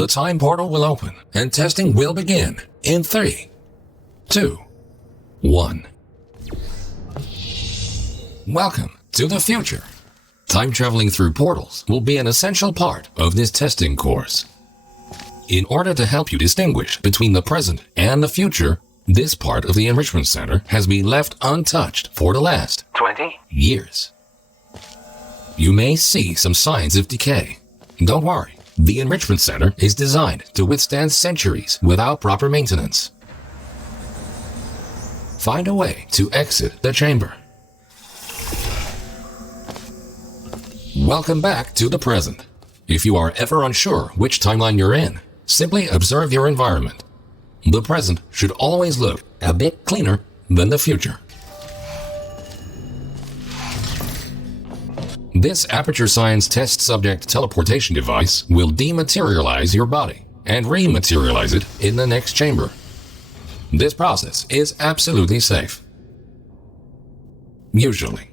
the time portal will open and testing will begin in 3, 2, 1. Welcome to the future. Time traveling through portals will be an essential part of this testing course. In order to help you distinguish between the present and the future, this part of the Enrichment Center has been left untouched for the last 20 years. You may see some signs of decay. Don't worry, the Enrichment Center is designed to withstand centuries without proper maintenance. Find a way to exit the chamber. Welcome back to the present. If you are ever unsure which timeline you're in, simply observe your environment. The present should always look a bit cleaner than the future. This Aperture Science test subject teleportation device will dematerialize your body and rematerialize it in the next chamber. This process is absolutely safe. Usually.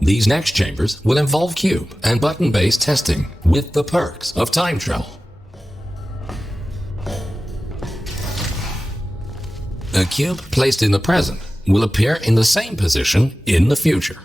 These next chambers will involve cube and button-based testing with the perks of time travel. A cube placed in the present will appear in the same position in the future.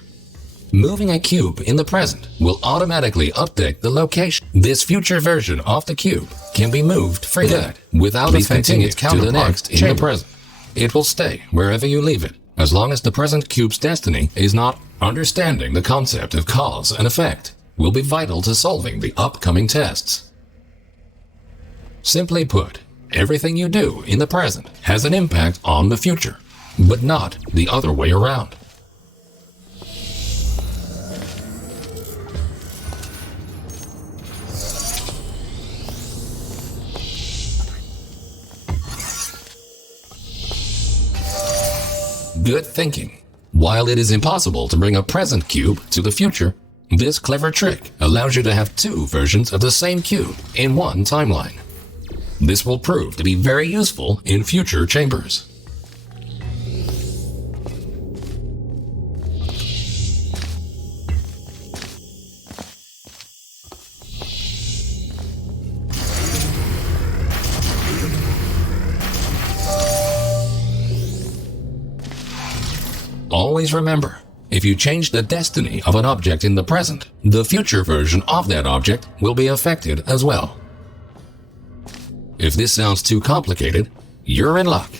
Moving a cube in the present will automatically update the location. This future version of the cube can be moved freely without affecting its counterpart in the present. It will stay wherever you leave it, as long as the present cube's destiny is not. Understanding the concept of cause and effect will be vital to solving the upcoming tests. Simply put, everything you do in the present has an impact on the future, but not the other way around. Good thinking. While it is impossible to bring a present cube to the future, this clever trick allows you to have two versions of the same cube in one timeline. This will prove to be very useful in future chambers. Always remember, if you change the destiny of an object in the present, the future version of that object will be affected as well. If this sounds too complicated, you're in luck.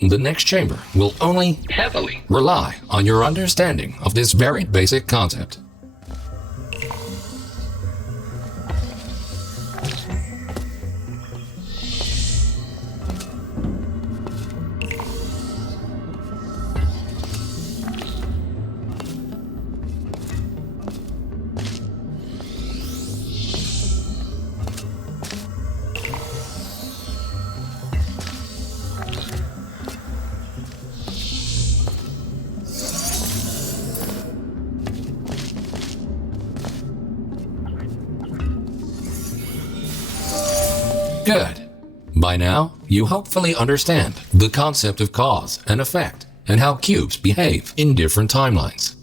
The next chamber will only heavily rely on your understanding of this very basic concept. Good. By now, you hopefully understand the concept of cause and effect and how cubes behave in different timelines.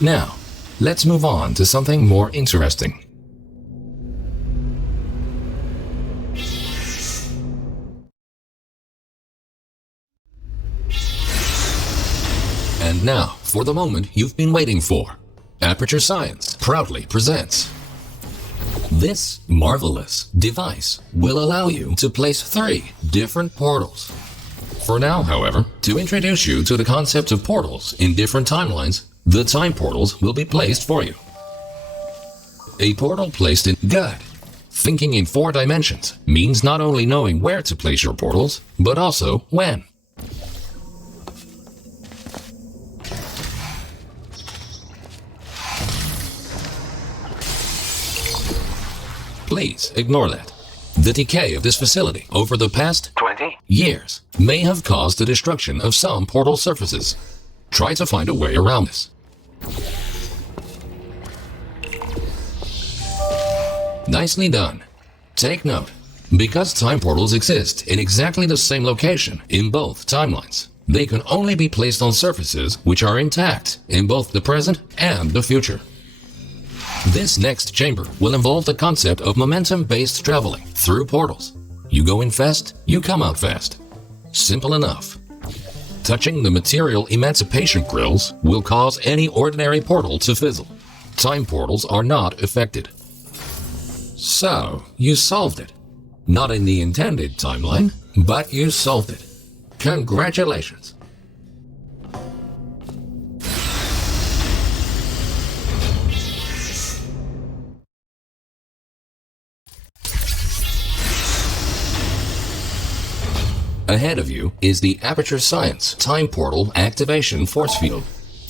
Now, let's move on to something more interesting. And now, for the moment you've been waiting for. Aperture Science proudly presents. This marvelous device will allow you to place 3 different portals. For now, however, to introduce you to the concept of portals in different timelines, the time portals will be placed for you. A portal placed in good. Thinking in 4 dimensions means not only knowing where to place your portals, but also when. Please ignore that. The decay of this facility over the past 20 years may have caused the destruction of some portal surfaces. Try to find a way around this. Nicely done. Take note, because time portals exist in exactly the same location in both timelines, They can only be placed on surfaces which are intact in both the present and the future. This next chamber will involve the concept of momentum-based traveling through portals. You go in fast, you come out fast. Simple enough. Touching the material emancipation grills will cause any ordinary portal to fizzle. Time portals are not affected. So, you solved it. Not in the intended timeline, but you solved it. Congratulations. Ahead of you is the Aperture Science Time Portal Activation Force Field.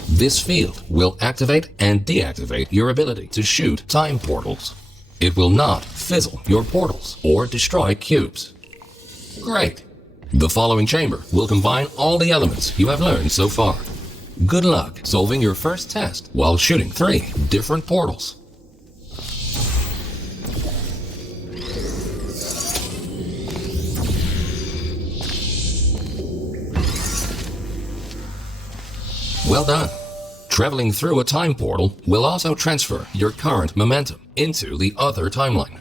This field will activate and deactivate your ability to shoot time portals. It will not fizzle your portals or destroy cubes. Great! The following chamber will combine all the elements you have learned so far. Good luck solving your first test while shooting 3 different portals. Well done. Traveling through a time portal will also transfer your current momentum into the other timeline.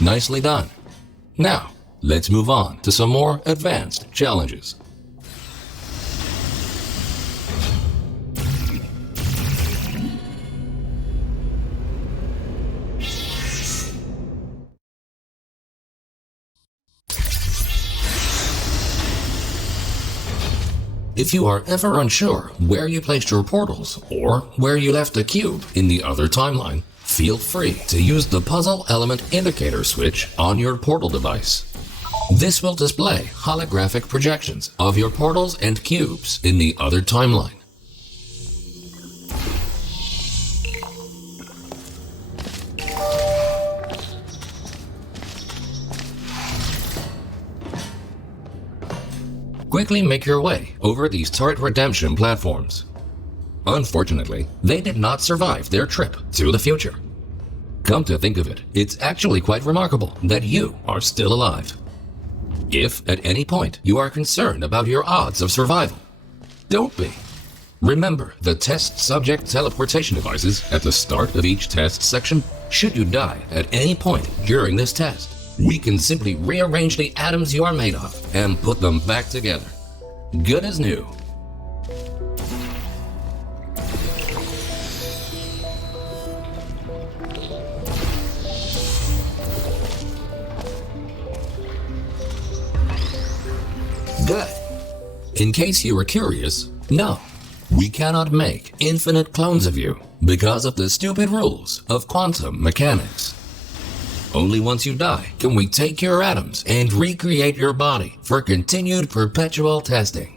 Nicely done. Now, let's move on to some more advanced challenges. If you are ever unsure where you placed your portals or where you left a cube in the other timeline, feel free to use the puzzle element indicator switch on your portal device. This will display holographic projections of your portals and cubes in the other timeline. Quickly make your way over these turret redemption platforms. Unfortunately, they did not survive their trip to the future. Come to think of it, it's actually quite remarkable that you are still alive. If at any point you are concerned about your odds of survival, don't be. Remember the test subject teleportation devices at the start of each test section. Should you die at any point during this test, we can simply rearrange the atoms you are made of and put them back together. Good as new. Good. In case you were curious, no, we cannot make infinite clones of you because of the stupid rules of quantum mechanics. Only once you die can we take your atoms and recreate your body for continued perpetual testing.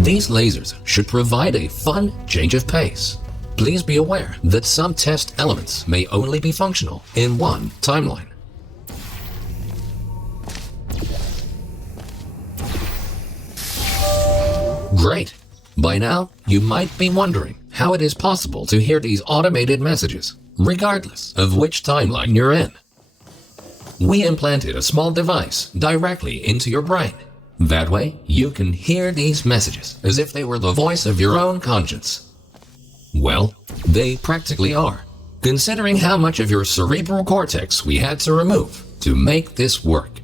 These lasers should provide a fun change of pace. Please be aware that some test elements may only be functional in one timeline. Great! By now, you might be wondering how it is possible to hear these automated messages, regardless of which timeline you're in. We implanted a small device directly into your brain. That way, you can hear these messages as if they were the voice of your own conscience. Well, they practically are, considering how much of your cerebral cortex we had to remove to make this work.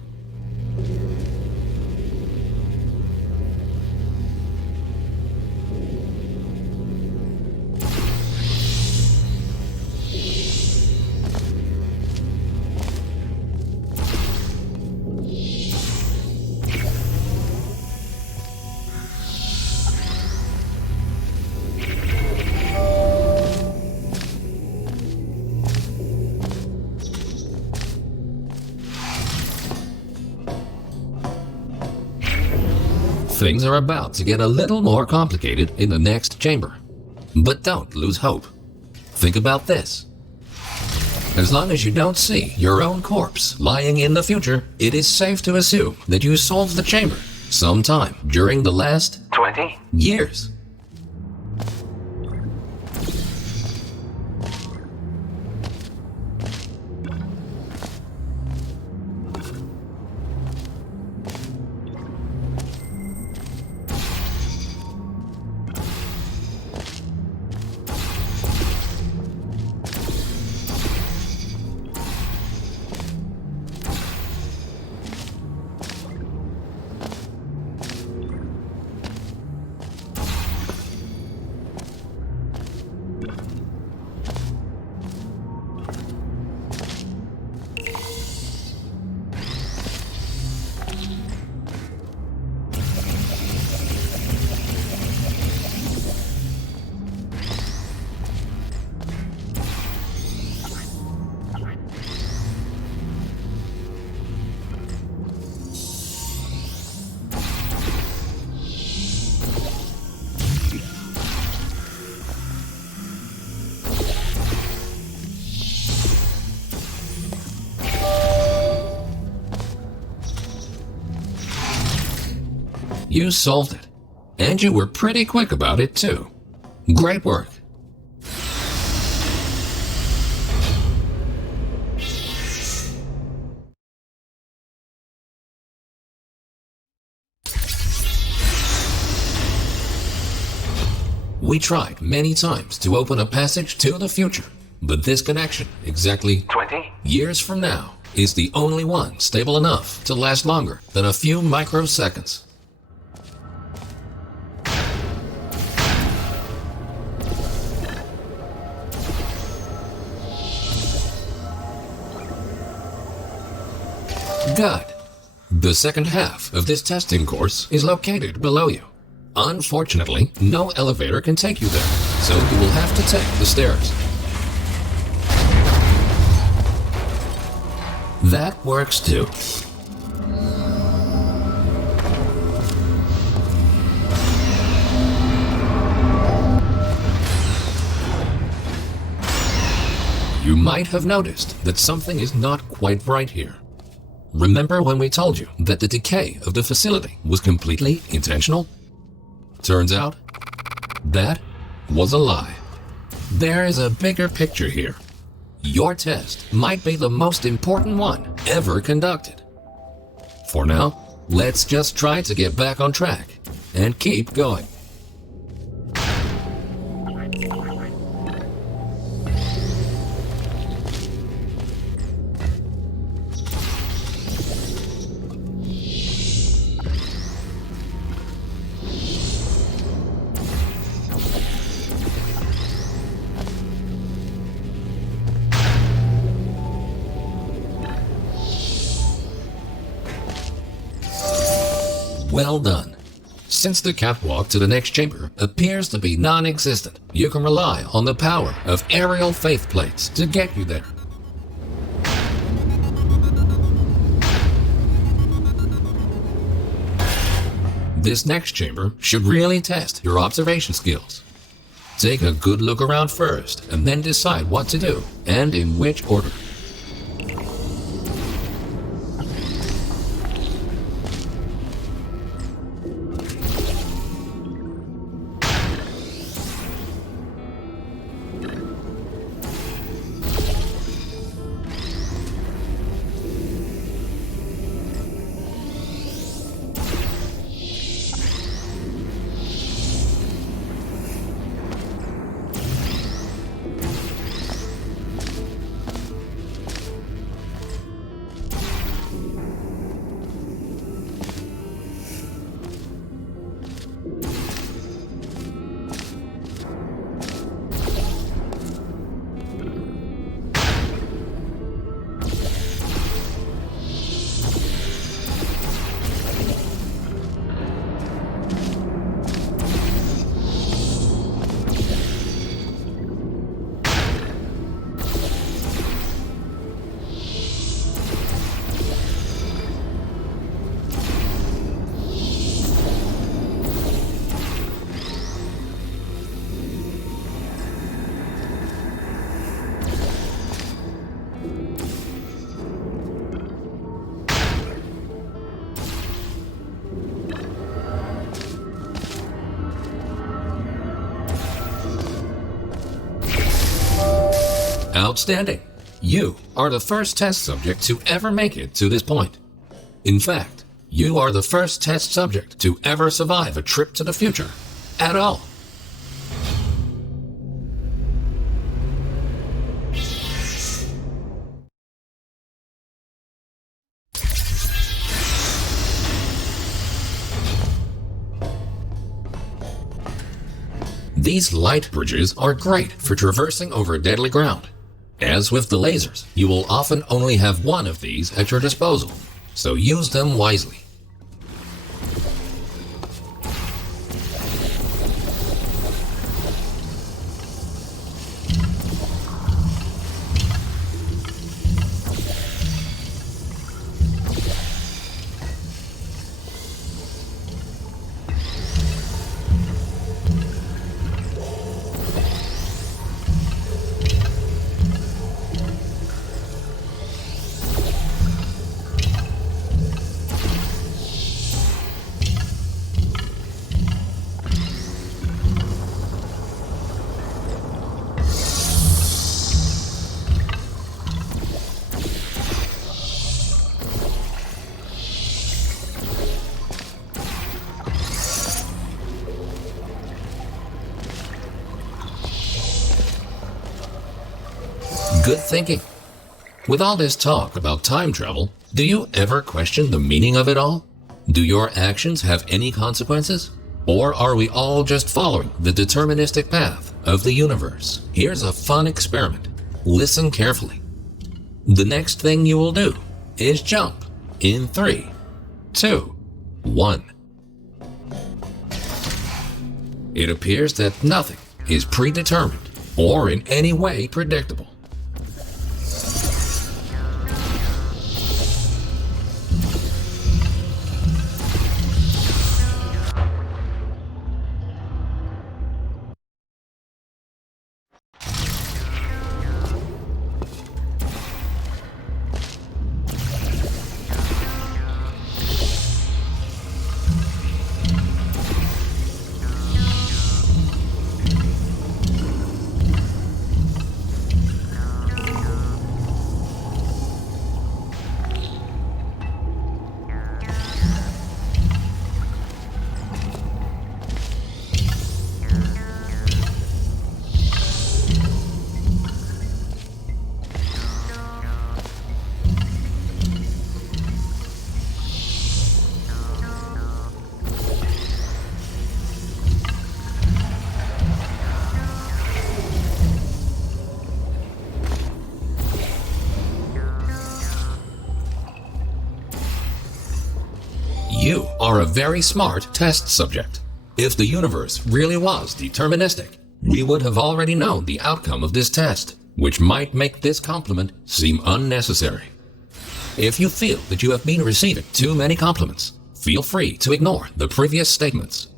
Things are about to get a little more complicated in the next chamber. But don't lose hope. Think about this. As long as you don't see your own corpse lying in the future, it is safe to assume that you solved the chamber sometime during the last 20 years. You solved it. And you were pretty quick about it, too. Great work. We tried many times to open a passage to the future, but this connection, exactly 20 years from now, is the only one stable enough to last longer than a few microseconds. Good. The second half of this testing course is located below you. Unfortunately, no elevator can take you there, so you will have to take the stairs. That works too. You might have noticed that something is not quite right here. Remember when we told you that the decay of the facility was completely intentional? Turns out, that was a lie. There is a bigger picture here. Your test might be the most important one ever conducted. For now, let's just try to get back on track and keep going. Well done. Since the catwalk to the next chamber appears to be non-existent, you can rely on the power of aerial faith plates to get you there. This next chamber should really test your observation skills. Take a good look around first and then decide what to do and in which order. Outstanding! You are the first test subject to ever make it to this point. In fact, you are the first test subject to ever survive a trip to the future at all. These light bridges are great for traversing over deadly ground. As with the lasers, you will often only have one of these at your disposal, so use them wisely. Good thinking. With all this talk about time travel, do you ever question the meaning of it all? Do your actions have any consequences? Or are we all just following the deterministic path of the universe? Here's a fun experiment. Listen carefully. The next thing you will do is jump in 3, 2, 1. It appears that nothing is predetermined or in any way predictable. You are a very smart test subject. If the universe really was deterministic, we would have already known the outcome of this test, which might make this compliment seem unnecessary. If you feel that you have been receiving too many compliments, feel free to ignore the previous statements.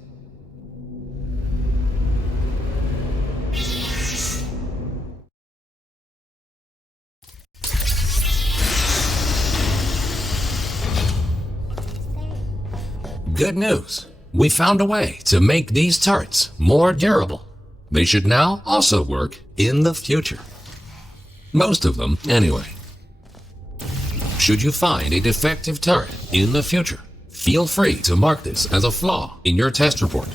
Good news! We found a way to make these turrets more durable. They should now also work in the future. Most of them, anyway. Should you find a defective turret in the future, feel free to mark this as a flaw in your test report.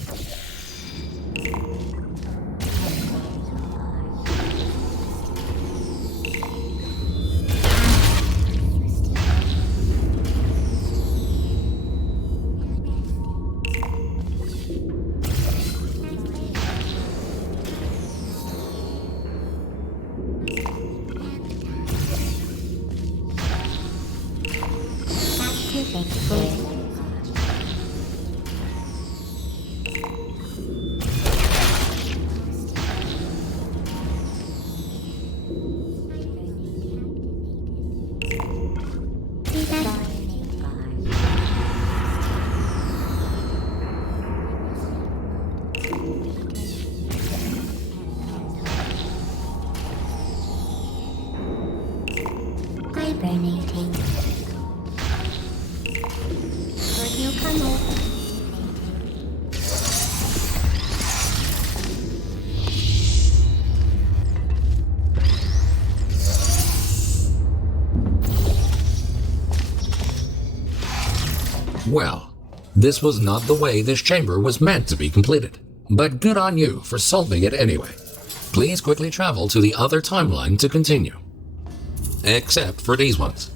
Hibernating. Could you come over? Well, this was not the way this chamber was meant to be completed, but good on you for solving it anyway. Please quickly travel to the other timeline to continue. Except for these ones.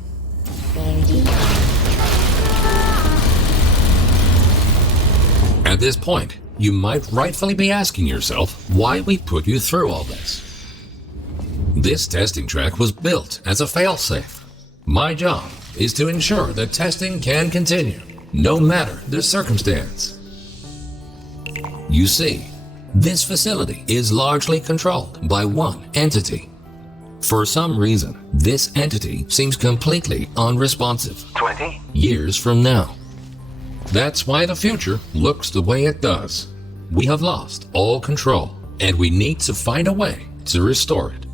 At this point, you might rightfully be asking yourself why we put you through all this. This testing track was built as a failsafe. My job is to ensure that testing can continue, no matter the circumstance. You see, this facility is largely controlled by one entity. For some reason, this entity seems completely unresponsive 20 years from now. That's why the future looks the way it does. We have lost all control, and we need to find a way to restore it.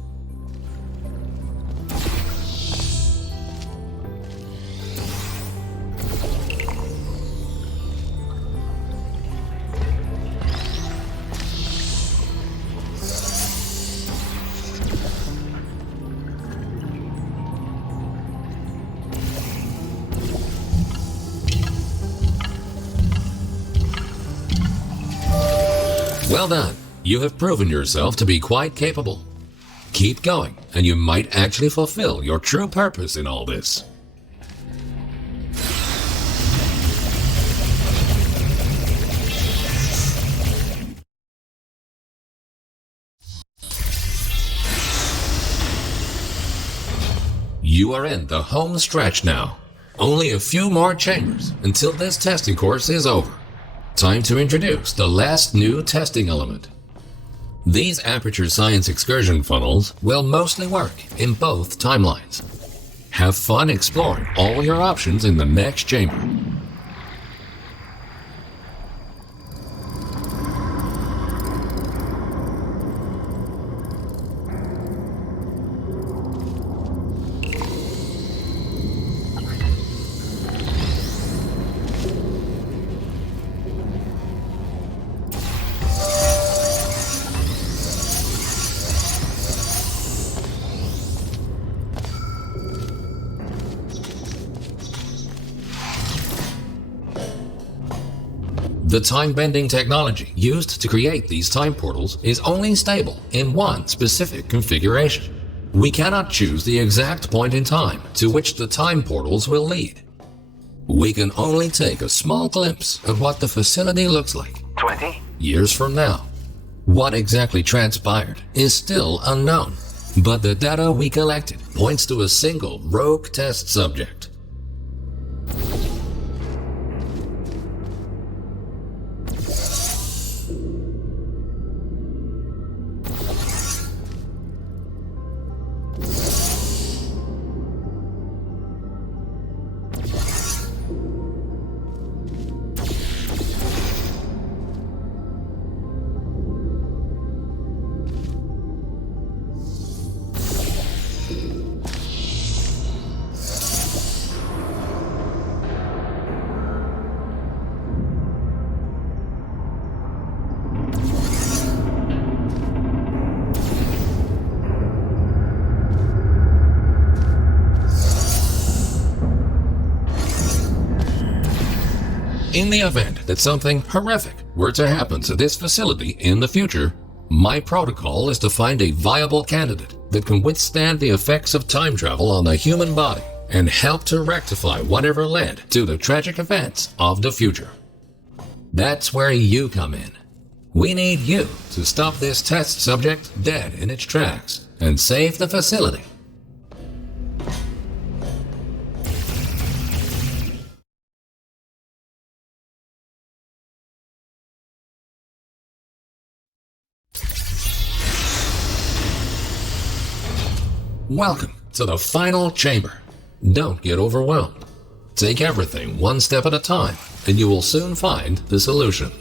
Well done. You have proven yourself to be quite capable. Keep going, and you might actually fulfill your true purpose in all this. You are in the home stretch now. Only a few more chambers until this testing course is over. Time to introduce the last new testing element. These Aperture Science excursion funnels will mostly work in both timelines. Have fun exploring all your options in the next chamber. The time-bending technology used to create these time portals is only stable in one specific configuration. We cannot choose the exact point in time to which the time portals will lead. We can only take a small glimpse of what the facility looks like 20 years from now. What exactly transpired is still unknown, but the data we collected points to a single rogue test subject. In the event that something horrific were to happen to this facility in the future, my protocol is to find a viable candidate that can withstand the effects of time travel on the human body and help to rectify whatever led to the tragic events of the future. That's where you come in. We need you to stop this test subject dead in its tracks and save the facility. Welcome to the final chamber. Don't get overwhelmed. Take everything one step at a time, and you will soon find the solution.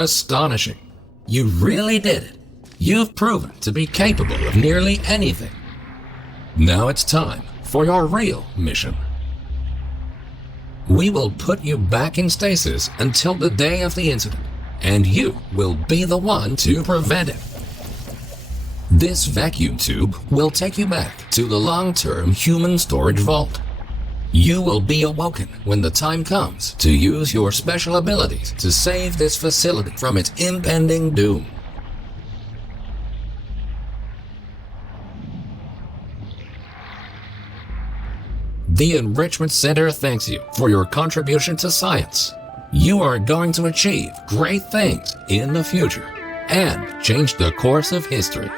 Astonishing. You really did it. You've proven to be capable of nearly anything. Now it's time for your real mission. We will put you back in stasis until the day of the incident, and you will be the one to prevent it. This vacuum tube will take you back to the long-term human storage vault. You will be awoken when the time comes to use your special abilities to save this facility from its impending doom. The Enrichment Center thanks you for your contribution to science. You are going to achieve great things in the future and change the course of history.